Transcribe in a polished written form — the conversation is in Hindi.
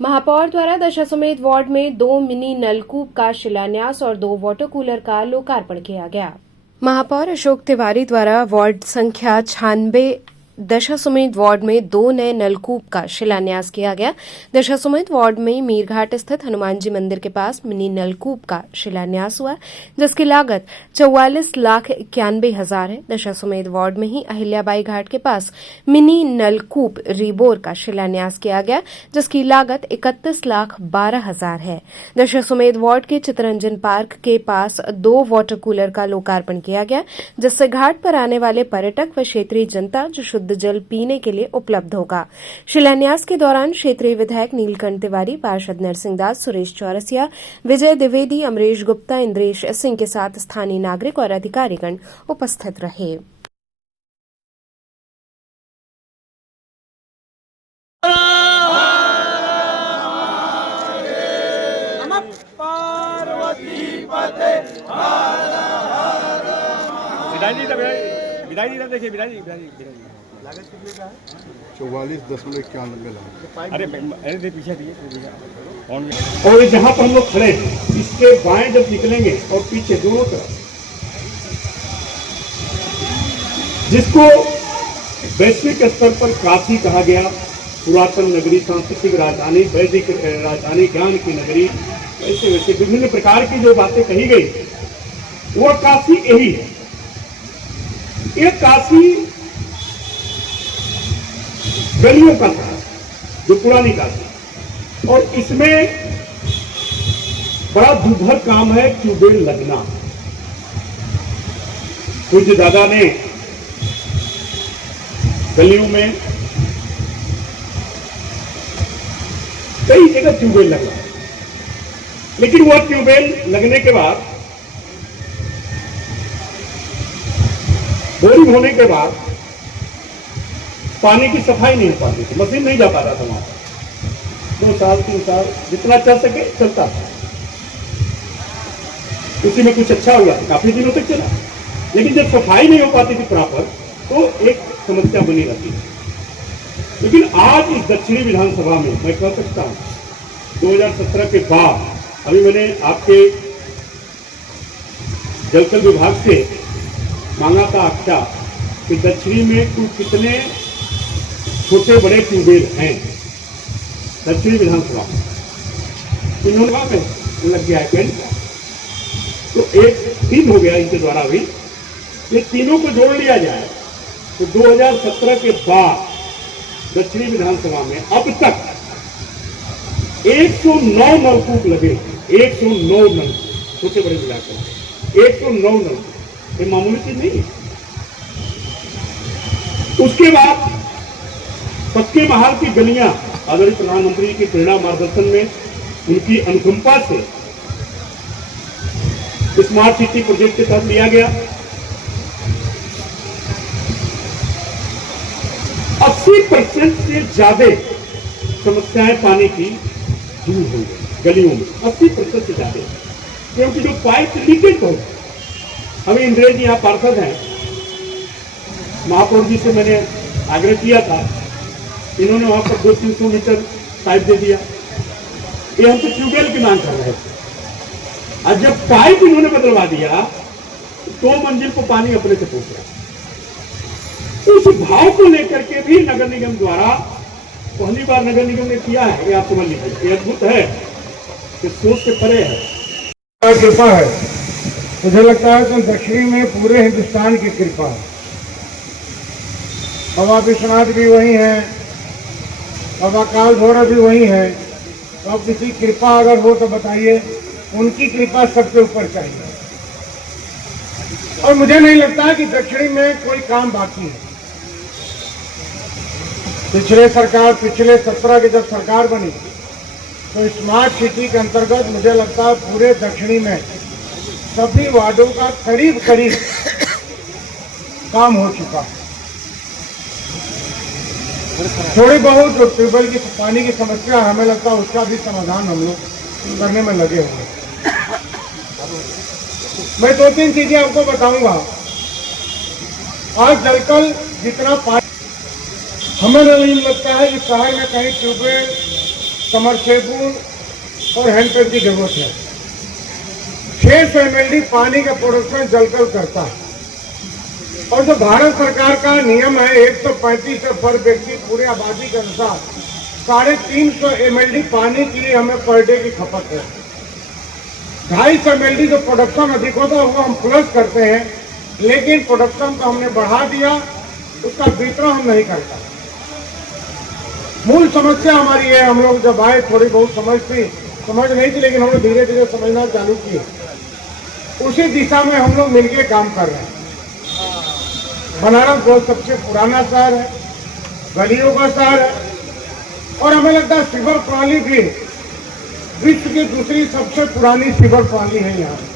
महापौर द्वारा दशाश्वमेध वार्ड में 2 मिनी नलकूप का शिलान्यास और 2 वाटर कूलर का लोकार्पण किया गया। महापौर अशोक तिवारी द्वारा वार्ड संख्या 96 दशाश्वमेध वार्ड में 2 नए नलकूप का शिलान्यास किया गया। दशाश्वमेध वार्ड में मीरघाट स्थित हनुमान जी मंदिर के पास मिनी नलकूप का शिलान्यास हुआ, जिसकी लागत 44,91,000 है। दशाश्वमेध वार्ड में ही अहिल्याबाई घाट के पास मिनी नलकूप रिबोर का शिलान्यास किया गया, जिसकी लागत 31,12,000 है। दशाश्वमेध वार्ड के चितरंजन पार्क के पास 2 वाटर कूलर का लोकार्पण किया गया, जिससे घाट पर आने वाले पर्यटक व क्षेत्रीय जनता जो शुद्ध जल पीने के लिए उपलब्ध होगा। शिलान्यास के दौरान क्षेत्रीय विधायक नीलकंठ तिवारी, पार्षद नरसिंह दास, सुरेश चौरसिया, विजय द्विवेदी, अमरीश गुप्ता, इंद्रेश सिंह के साथ स्थानीय नागरिक और अधिकारीगण उपस्थित रहे। लागत कितने का है? 44.91 लाख। अरे पीछे और जहाँ पर हम लोग खड़े हैं इसके बाएं जब निकलेंगे और पीछे दोनों तरफ, जिसको वैश्विक स्तर पर काशी कहा गया, पुरातन नगरी, सांस्कृतिक राजधानी, वैदिक राजधानी, ज्ञान की नगरी, ऐसे वैसे विभिन्न प्रकार की जो बातें कही गई, वो काशी यही है। ये काशी गलियों का था, जो पुरानी काशी, और इसमें बड़ा दुर्भर काम है ट्यूबवेल लगना। पूज्य दादा ने गलियों में कई जगह ट्यूबवेल लगवा, लेकिन वह ट्यूबवेल लगने के बाद, बोरिंग होने के बाद पानी की सफाई नहीं हो पाती थी, मशीन नहीं जा पा रहा था वहां पर। 2 साल 3 साल जितना चल सके चलता था, उसी में कुछ अच्छा हुआ, काफी दिनों तक चला। लेकिन जब सफाई नहीं हो पाती थी प्रॉपर, तो एक समस्या बनी रहती है। लेकिन आज इस दक्षिणी विधानसभा में मैं कह सकता हूं, 2017 के बाद अभी मैंने आपके जलकर विभाग से मांगा था आख्या कि दक्षिणी में कुल कितने छोटे बड़े ट्यूबवेल हैं दक्षिणी विधानसभा में। इन्होंने लग गया है, तो एक दिन हो गया इनके द्वारा भी, ये तीनों को जोड़ लिया जाए तो 2017 के बाद दक्षिणी विधानसभा में अब तक 109 नलकूप लगे। 109 नलकूप छोटे बड़े मिलाकर 109 नलकूप, ये मामूली चीज नहीं है। उसके बाद पक्के महाल की गलियां आदरणीय प्रधानमंत्री की प्रेरणा मार्गदर्शन में, उनकी अनुकंपा से स्मार्ट सिटी प्रोजेक्ट के तहत लिया गया। 80% से ज्यादा समस्याएं पानी की दूर हो गई गलियों में, 80% से ज्यादा, क्योंकि जो पाइप लीकेज हो गए। अभी इंद्रेश जी यहाँ पार्षद हैं, महापौर जी से मैंने आग्रह किया था, इन्होंने वहां पर 200-300 मीटर पाइप दे दिया। ये हम तो ट्यूबवेल की मांग कर रहे थे, और जब पाइप इन्होंने बदलवा दिया तो 2 मंजिल को पानी अपने से पहुंच गया। उस भाव को लेकर के भी नगर निगम द्वारा पहली बार नगर निगम ने किया है, ये आप समझ लीजिए, ये अद्भुत है, कि सोच से परे है। कृपा है, मुझे लगता है कि दक्षिणी में पूरे हिंदुस्तान की कृपा है। बाबा विश्वनाथ भी वही हैं, बाबा काल भैरव भी वही है। तो अब किसी कृपा अगर हो तो बताइए, उनकी कृपा सबसे ऊपर चाहिए। और मुझे नहीं लगता कि दक्षिणी में कोई काम बाकी है। पिछले 17 की जब सरकार बनी तो स्मार्ट सिटी के अंतर्गत मुझे लगता है पूरे दक्षिणी में सभी वार्डों का करीब काम हो चुका है। थोड़ी बहुत ट्यूबवेल की पानी की समस्या हमें लगता है उसका भी समाधान हम लोग करने में लगे हुए। मैं 2-3 चीजें आपको बताऊंगा। आज जलकल जितना पानी हमें नहीं लगता है कि शहर में कहीं ट्यूबवेल समरसेबुल और हैंडपंप की जरूरत है। 600 MLD पानी का प्रोडक्शन जलकर करता है और जो भारत सरकार का नियम है 135 पर व्यक्ति पूरे आबादी के अनुसार 350 MLD पानी के लिए हमें पर डे की खपत है। 250 MLD जो प्रोडक्शन अधिक होता है वो हम प्लस करते हैं, लेकिन प्रोडक्शन तो हमने बढ़ा दिया, उसका वितरण हम नहीं करता। मूल समस्या हमारी है, हम लोग जब आए थोड़ी बहुत समझ नहीं थी, लेकिन हम लोग धीरे धीरे समझना चालू किए। उसी दिशा में हम लोग मिलकर काम कर रहे हैं। बनारस बहुत सबसे पुराना शहर है, गलियों का शहर है और हमें लगता है सीवर प्रणाली भी विश्व की दूसरी सबसे पुरानी सीवर प्रणाली है यहाँ।